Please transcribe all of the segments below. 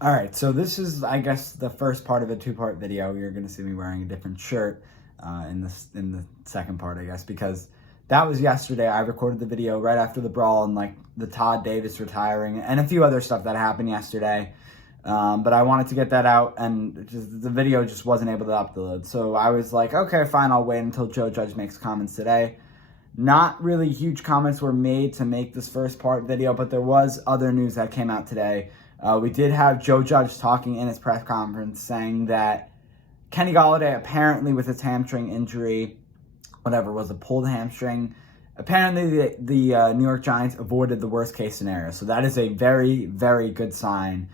All right, so this is, I guess, the first part of a two-part video. You're going to see me wearing a different shirt in the second part, I guess, because that was yesterday. I recorded the video right after the brawl and like the Todd Davis retiring and a few other stuff that happened yesterday. But I wanted to get that out, and the video just wasn't able to upload. So I was like, okay, fine, I'll wait until Joe Judge makes comments today. Not really huge comments were made to make this first part video, but there was other news that came out today. We did have Joe Judge talking in his press conference saying that Kenny Golladay, apparently with his hamstring injury, whatever, was a pulled hamstring. Apparently the New York Giants avoided the worst case scenario. So that is a very, very good sign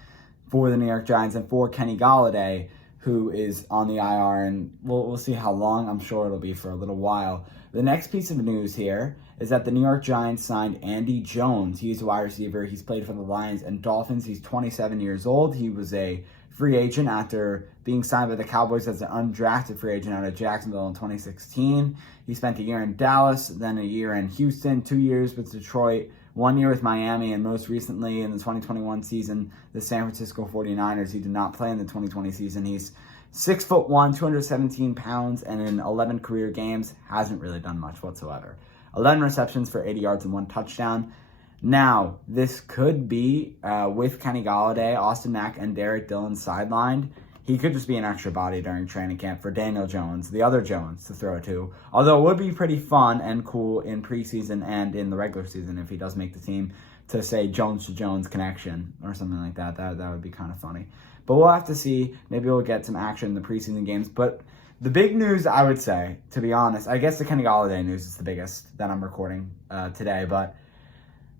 for the New York Giants and for Kenny Golladay, who is on the IR, and we'll see how long. I'm sure it'll be for a little while. The next piece of news here is that the New York Giants signed Andy Jones. He's a wide receiver. He's played for the Lions and Dolphins. He's 27 years old. He was a free agent after being signed by the Cowboys as an undrafted free agent out of Jacksonville in 2016. He spent a year in Dallas, then a year in Houston, 2 years with Detroit, 1 year with Miami, and most recently in the 2021 season, the San Francisco 49ers. He did not play in the 2020 season. He's 6'1", 217 pounds, and in 11 career games, hasn't really done much whatsoever. 11 receptions for 80 yards and 1 touchdown. Now, this could be, with Kenny Golladay, Austin Mack, and Derek Dillon sidelined, he could just be an extra body during training camp for Daniel Jones, the other Jones, to throw to. Although it would be pretty fun and cool in preseason and in the regular season if he does make the team to say Jones to Jones connection or something like that. That would be kind of funny. But we'll have to see. Maybe we'll get some action in the preseason games. But the big news, I would say, to be honest, I guess the Kenny Golladay news is the biggest that I'm recording today. But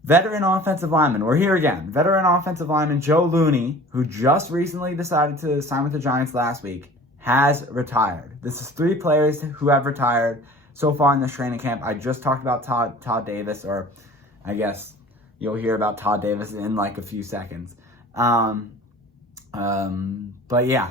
veteran offensive lineman, we're here again. Veteran offensive lineman Joe Looney, who just recently decided to sign with the Giants last week, has retired. This is 3 players who have retired so far in this training camp. I just talked about Todd Davis, or I guess you'll hear about Todd Davis in like a few seconds. But yeah,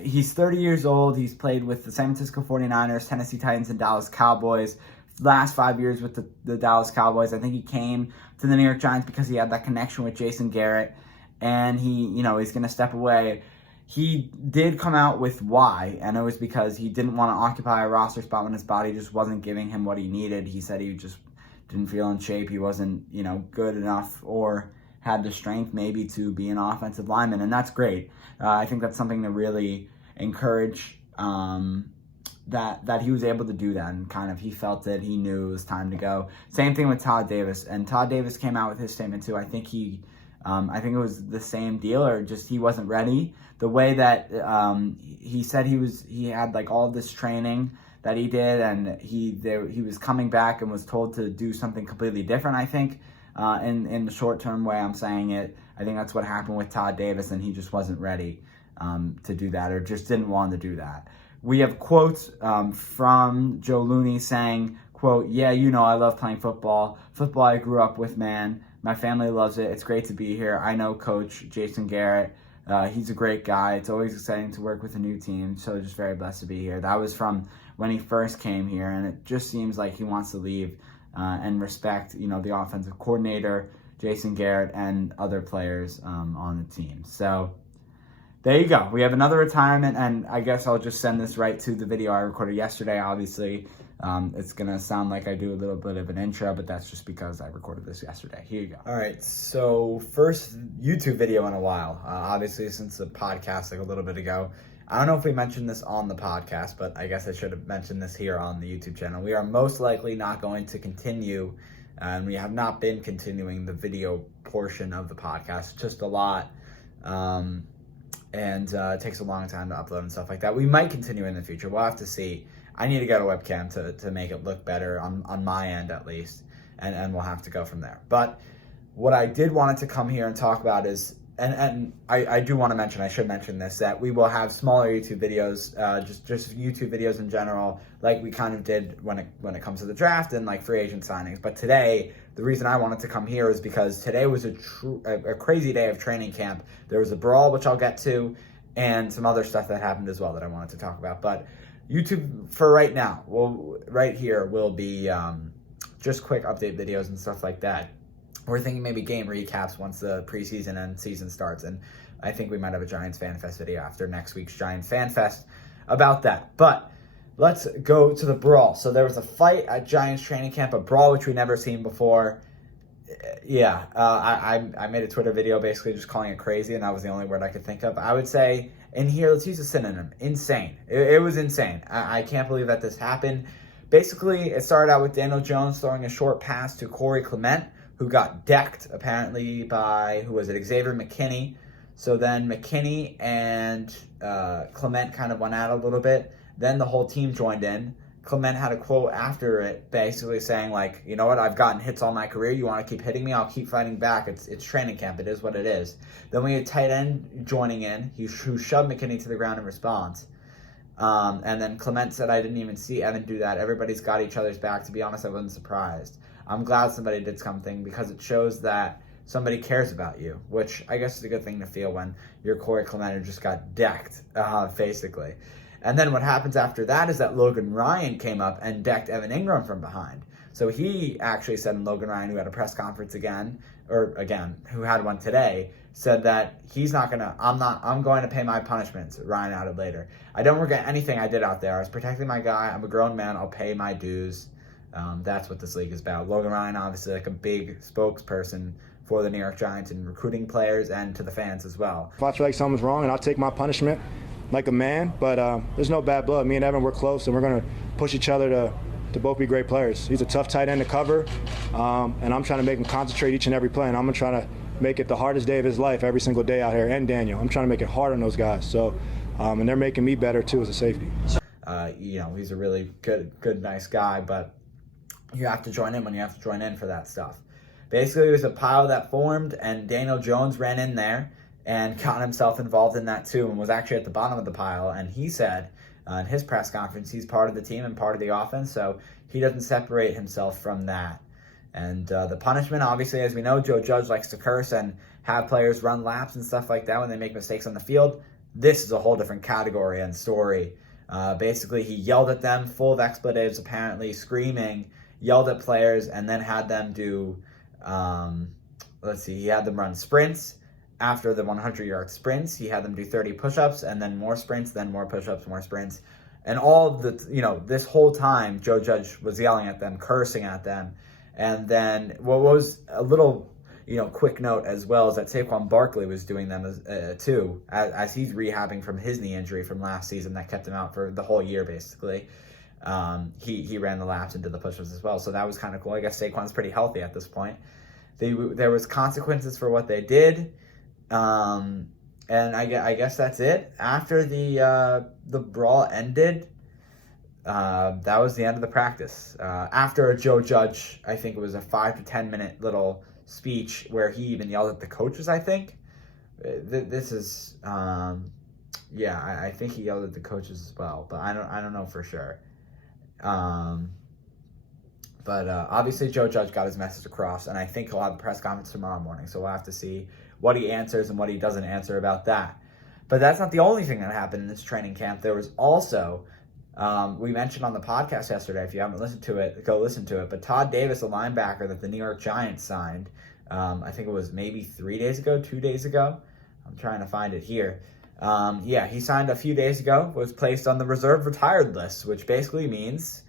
he's 30 years old. He's played with the San Francisco 49ers, Tennessee Titans, and Dallas Cowboys. Last 5 years with the Dallas Cowboys. I think he came to the New York Giants because he had that connection with Jason Garrett, and he's going to step away. He did come out with why, and it was because he didn't want to occupy a roster spot when his body just wasn't giving him what he needed. He said he just didn't feel in shape. He wasn't, good enough or had the strength maybe to be an offensive lineman, and that's great. I think that's something to really encourage, that he was able to do that, and kind of he felt it. He knew it was time to go. Same thing with Todd Davis, and Todd Davis came out with his statement too. I think it was the same deal, or just he wasn't ready. The way that he said he had like all this training that he did, and he was coming back and was told to do something completely different. I think in the short term way I'm saying it, I think that's what happened with Todd Davis, and he just wasn't ready to do that, or just didn't want to do that. We have quotes from Joe Looney saying, quote, "Yeah, I love playing football. Football I grew up with, man. My family loves it. It's great to be here. I know Coach Jason Garrett. He's a great guy. It's always exciting to work with a new team. So just very blessed to be here." That was from when he first came here, and it just seems like he wants to leave and respect, the offensive coordinator, Jason Garrett, and other players on the team. So there you go. We have another retirement, and I guess I'll just send this right to the video I recorded yesterday. Obviously, it's going to sound like I do a little bit of an intro, but that's just because I recorded this yesterday. Here you go. All right, so first YouTube video in a while. Obviously, since the podcast like a little bit ago. I don't know if we mentioned this on the podcast, but I guess I should have mentioned this here on the YouTube channel. We are most likely not going to continue, and we have not been continuing the video portion of the podcast. It's just a lot. And it takes a long time to upload and stuff like that. We might continue in the future. We'll have to see. I need to get a webcam to make it look better on my end at least, and we'll have to go from there. But what I did wanted to come here and talk about is, and I do want to mention, I should mention this, that we will have smaller YouTube videos, just YouTube videos in general, like we kind of did when it comes to the draft and like free agent signings. But today, the reason I wanted to come here is because today was a crazy day of training camp. There was a brawl, which I'll get to, and some other stuff that happened as well that I wanted to talk about. But YouTube for right now, right here will be just quick update videos and stuff like that. we're thinking maybe game recaps once the preseason and season starts. And I think we might have a Giants Fan Fest video after next week's Giants Fan Fest about that. But let's go to the brawl. So there was a fight at Giants training camp, a brawl which we never seen before. Yeah, I made a Twitter video basically just calling it crazy, and that was the only word I could think of. I would say, in here, let's use a synonym, insane. It was insane. I can't believe that this happened. Basically, it started out with Daniel Jones throwing a short pass to Corey Clement, who got decked, apparently, by, Xavier McKinney. So then McKinney and Clement kind of went out a little bit. Then the whole team joined in. Clement had a quote after it basically saying, like, you know what, I've gotten hits all my career. You want to keep hitting me? I'll keep fighting back. It's training camp. It is what it is. Then we had tight end joining in, who shoved McKinney to the ground in response. And then Clement said, I didn't even see Evan do that. Everybody's got each other's back. To be honest, I wasn't surprised. I'm glad somebody did something because it shows that somebody cares about you, which I guess is a good thing to feel when you're Corey Clement who just got decked, basically. And then what happens after that is that Logan Ryan came up and decked Evan Ingram from behind. So he actually said, and Logan Ryan, who had a press conference who had one today, said that I'm going to pay my punishments, Ryan added later. I don't regret anything I did out there. I was protecting my guy. I'm a grown man. I'll pay my dues. That's what this league is about. Logan Ryan, obviously, like a big spokesperson for the New York Giants and recruiting players and to the fans as well. If I feel like something's wrong, and I'll take my punishment like a man, but there's no bad blood. Me and Evan, we're close, and we're going to push each other to both be great players. He's a tough tight end to cover, and I'm trying to make him concentrate each and every play, and I'm trying to make it the hardest day of his life every single day out here, and Daniel. I'm trying to make it hard on those guys, so and they're making me better, too, as a safety. He's a really good, nice guy, but you have to join in when you have to join in for that stuff. Basically, it was a pile that formed, and Daniel Jones ran in there and got himself involved in that too, and was actually at the bottom of the pile. And he said in his press conference he's part of the team and part of the offense, so he doesn't separate himself from that. And the punishment, obviously, as we know, Joe Judge likes to curse and have players run laps and stuff like that when they make mistakes on the field. This is a whole different category and story. Basically, he yelled at them, full of expletives, apparently, screaming, yelled at players, and then had them do, he had them run sprints. After the 100-yard sprints, he had them do 30 push-ups, and then more sprints, then more push-ups, more sprints. And all of the, this whole time, Joe Judge was yelling at them, cursing at them. And then what was a little, quick note as well is that Saquon Barkley was doing them too, as he's rehabbing from his knee injury from last season that kept him out for the whole year, basically. He ran the laps and did the push-ups as well, so that was kind of cool. I guess Saquon's pretty healthy at this point. There was consequences for what they did. And I guess that's it. After the brawl ended, that was the end of the practice. After Joe Judge, I think it was a 5 to 10 minute little speech where he even yelled at the coaches, I think. This is, I think he yelled at the coaches as well, but I don't know for sure. But obviously Joe Judge got his message across, and I think he'll have a press conference tomorrow morning, so we'll have to see what he answers and what he doesn't answer about that. But that's not the only thing that happened in this training camp. There was also, we mentioned on the podcast yesterday, if you haven't listened to it, go listen to it, but Todd Davis, a linebacker that the New York Giants signed, I think it was maybe 2 days ago. I'm trying to find it here. He signed a few days ago, was placed on the reserve retired list, which basically means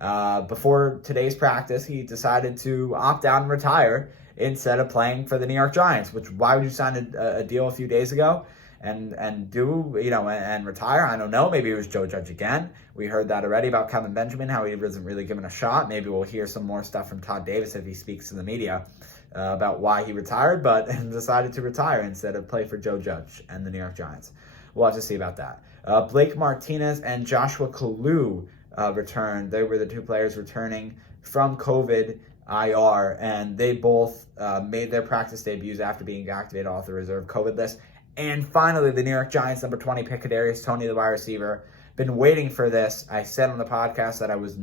before today's practice, he decided to opt out and retire instead of playing for the New York Giants, which why would you sign a deal a few days ago and retire? I don't know. Maybe it was Joe Judge again. We heard that already about Kevin Benjamin, how he wasn't really given a shot. Maybe we'll hear some more stuff from Todd Davis if he speaks to the media about why he retired, but decided to retire instead of play for Joe Judge and the New York Giants. We'll have to see about that. Blake Martinez and Joshua Kalu returned. They were the two players returning from COVID IR, and they both made their practice debuts after being activated off the reserve COVID list. And finally, the New York Giants number 20 pick, Kadarius Toney, the wide receiver. Been waiting for this. I said on the podcast that I was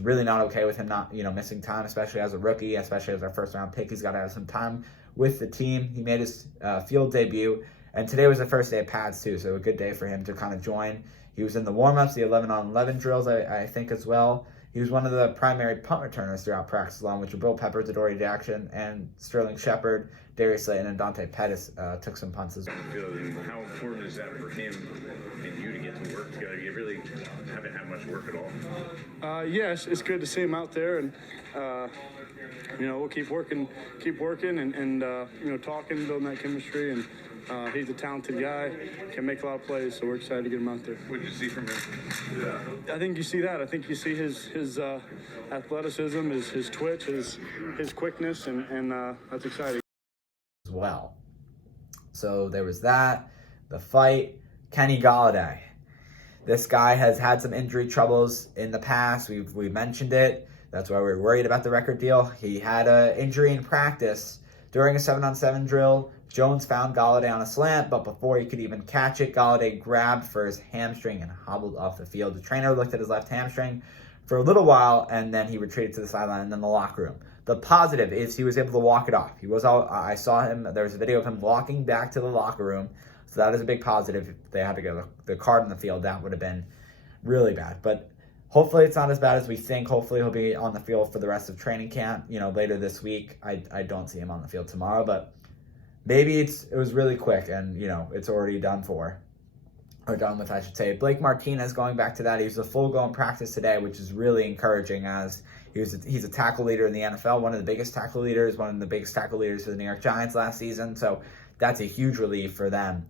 really not okay with him not, missing time, especially as a rookie, especially as our first round pick. He's got to have some time with the team. He made his field debut, and today was the first day of pads too, so a good day for him to kind of join. He was in the warm-ups, the 11-on-11 drills, I think, as well. He was one of the primary punt returners throughout practice, along with Jabril Peppers, Adoree Jackson, and Sterling Shepard. Darius Slayton and Dante Pettis took some punts as well. How important is that for him and you to get to work together? You really haven't had much work at all. Yes, it's good to see him out there, and we'll keep working, and talking, building that chemistry. And he's a talented guy, can make a lot of plays, so we're excited to get him out there. What did you see from him? I think you see that. I think you see his athleticism, his twitch, his quickness, and that's exciting. As well. So there was that. The fight. Kenny Golladay. This guy has had some injury troubles in the past. We mentioned it. That's why we were worried about the record deal. He had an injury in practice during a 7-on-7 drill. Jones found Gallaudet on a slant, but before he could even catch it, Gallaudet grabbed for his hamstring and hobbled off the field. The trainer looked at his left hamstring for a little while, and then he retreated to the sideline and then the locker room. The positive is he was able to walk it off. I saw him, there was a video of him walking back to the locker room, so that is a big positive. If they had to get the card in the field, that would have been really bad. But hopefully it's not as bad as we think. Hopefully he'll be on the field for the rest of training camp, later this week. I don't see him on the field tomorrow, but maybe it was really quick and, it's already done with, I should say. Blake Martinez, going back to that, he was a full-go in practice today, which is really encouraging as he's a tackle leader in the NFL, one of the biggest tackle leaders for the New York Giants last season, so that's a huge relief for them.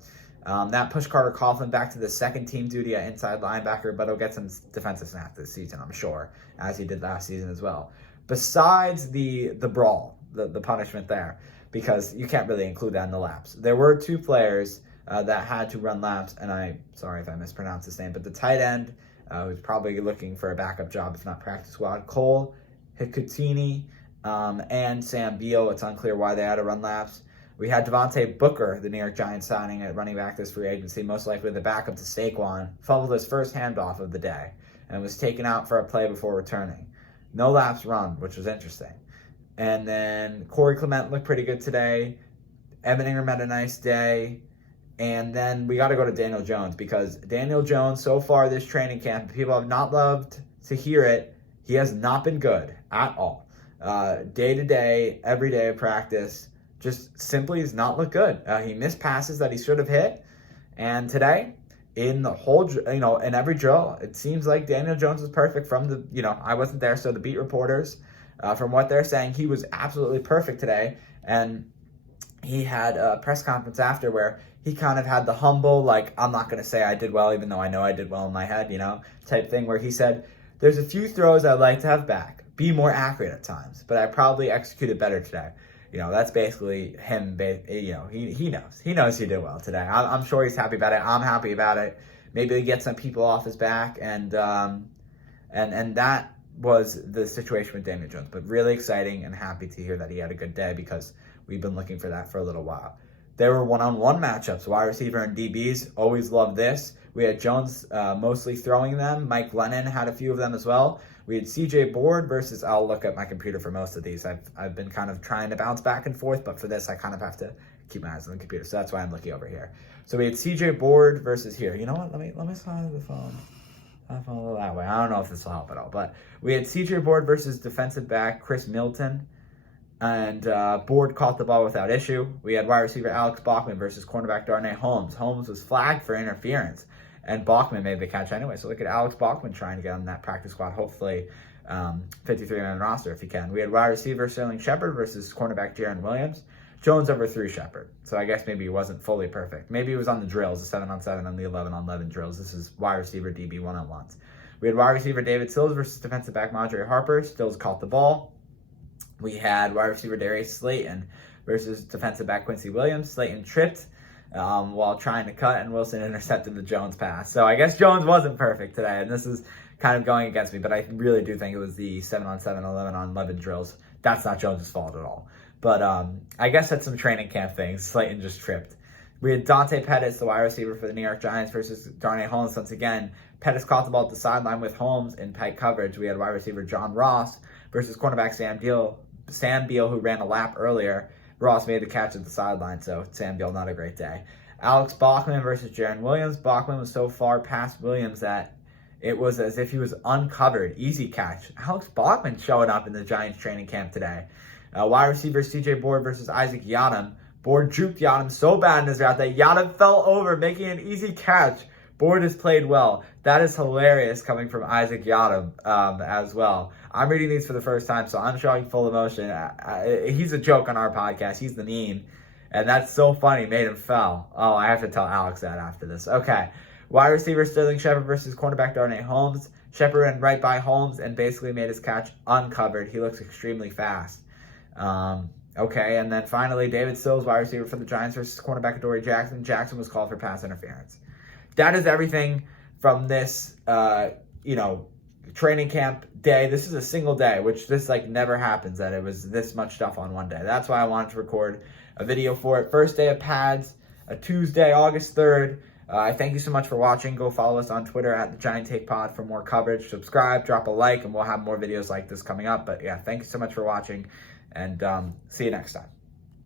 That pushed Carter Coughlin back to the second team duty at inside linebacker, but he'll get some defensive snaps this season, I'm sure, as he did last season as well. Besides the brawl, the punishment there, because you can't really include that in the laps. There were two players that had to run laps, and I'm sorry if I mispronounced his name, but the tight end, who's probably looking for a backup job, if not practice squad, Cole Hikutini and Sam Beal. It's unclear why they had to run laps. We had Devontae Booker, the New York Giants signing at running back this free agency, most likely the backup to Saquon, fumbled his first handoff of the day and was taken out for a play before returning. No laps run, which was interesting. And then Corey Clement looked pretty good today. Evan Ingram had a nice day. And then we got to go to Daniel Jones, because Daniel Jones, so far this training camp, people have not loved to hear it, he has not been good at all. Day to day, every day of practice, just simply does not look good. He missed passes that he should have hit. And today, in the whole, in every drill, it seems like Daniel Jones was perfect from the, I wasn't there, so the beat reporters, from what they're saying, he was absolutely perfect today. And he had a press conference after where he kind of had the humble, I'm not going to say I did well, even though I know I did well in my head, type thing, where he said, there's a few throws I'd like to have back, be more accurate at times, but I probably executed better today. That's basically him, he knows he did well today. I'm sure he's happy about it. I'm happy about it. Maybe he gets some people off his back, and that was the situation with Daniel Jones, but really exciting and happy to hear that he had a good day, because we've been looking for that for a little while. There were one-on-one matchups, wide receiver and DBs. Always love this. We had Jones mostly throwing them. Mike Lennon had a few of them as well. We had CJ Board versus, I'll look at my computer for most of these. I've been kind of trying to bounce back and forth, but for this, I kind of have to keep my eyes on the computer. So that's why I'm looking over here. So we had CJ Board versus here. You know what? Let me slide the phone. A little that way. I don't know if this will help at all, but we had CJ Board versus defensive back Chris Milton. And Board caught the ball without issue. We had wide receiver Alex Bachman versus cornerback Darnay Holmes. Holmes was flagged for interference, and Bachman made the catch anyway. So look at Alex Bachman trying to get on that practice squad, hopefully 53-man roster if he can. We had wide receiver Sterling Shepard versus cornerback Jaron Williams. Jones overthrew Shepard, so I guess maybe he wasn't fully perfect. Maybe he was on the drills, the 7-on-7 and the 11-on-11 drills. This is wide receiver DB one-on-ones. We had wide receiver David Sills versus defensive back Madre Harper. Stills caught the ball. We had wide receiver Darius Slayton versus defensive back Quincy Williams. Slayton tripped while trying to cut, and Wilson intercepted the Jones pass. So I guess Jones wasn't perfect today, and this is kind of going against me, but I really do think it was the 7-on-7, 11-on-11 drills. That's not Jones' fault at all. But I guess that's some training camp things. Slayton just tripped. We had Dante Pettis, the wide receiver for the New York Giants, versus Darnay Holmes once again. Pettis caught the ball at the sideline with Holmes in tight coverage. We had wide receiver John Ross versus cornerback Sam Beal, who ran a lap earlier. Ross made the catch at the sideline, so Sam Beal, not a great day. Alex Bachman versus Jaron Williams. Bachman was so far past Williams that it was as if he was uncovered. Easy catch. Alex Bachman showing up in the Giants training camp today. Wide receivers CJ Board versus Isaac Yiadom. Board juked Yiadom so bad in his route that Yiadom fell over, making an easy catch. Board has played well. That is hilarious coming from Isaac Yiadom as well. I'm reading these for the first time, so I'm showing full emotion. He's a joke on our podcast. He's the mean. And that's so funny. Made him fell. Oh, I have to tell Alex that after this. Okay. Wide receiver Sterling Shepard versus cornerback Darnay Holmes. Shepard ran right by Holmes and basically made his catch uncovered. He looks extremely fast. Okay, and then finally, David Sills, wide receiver for the Giants versus cornerback Adoree Jackson. Jackson was called for pass interference. That is everything from this, training camp day. This is a single day, which this never happens that it was this much stuff on one day. That's why I wanted to record a video for it. First day of pads, a Tuesday, August 3rd. I thank you so much for watching. Go follow us on Twitter at the Giant Take Pod for more coverage. Subscribe, drop a like, and we'll have more videos like this coming up. But yeah, thank you so much for watching, and see you next time.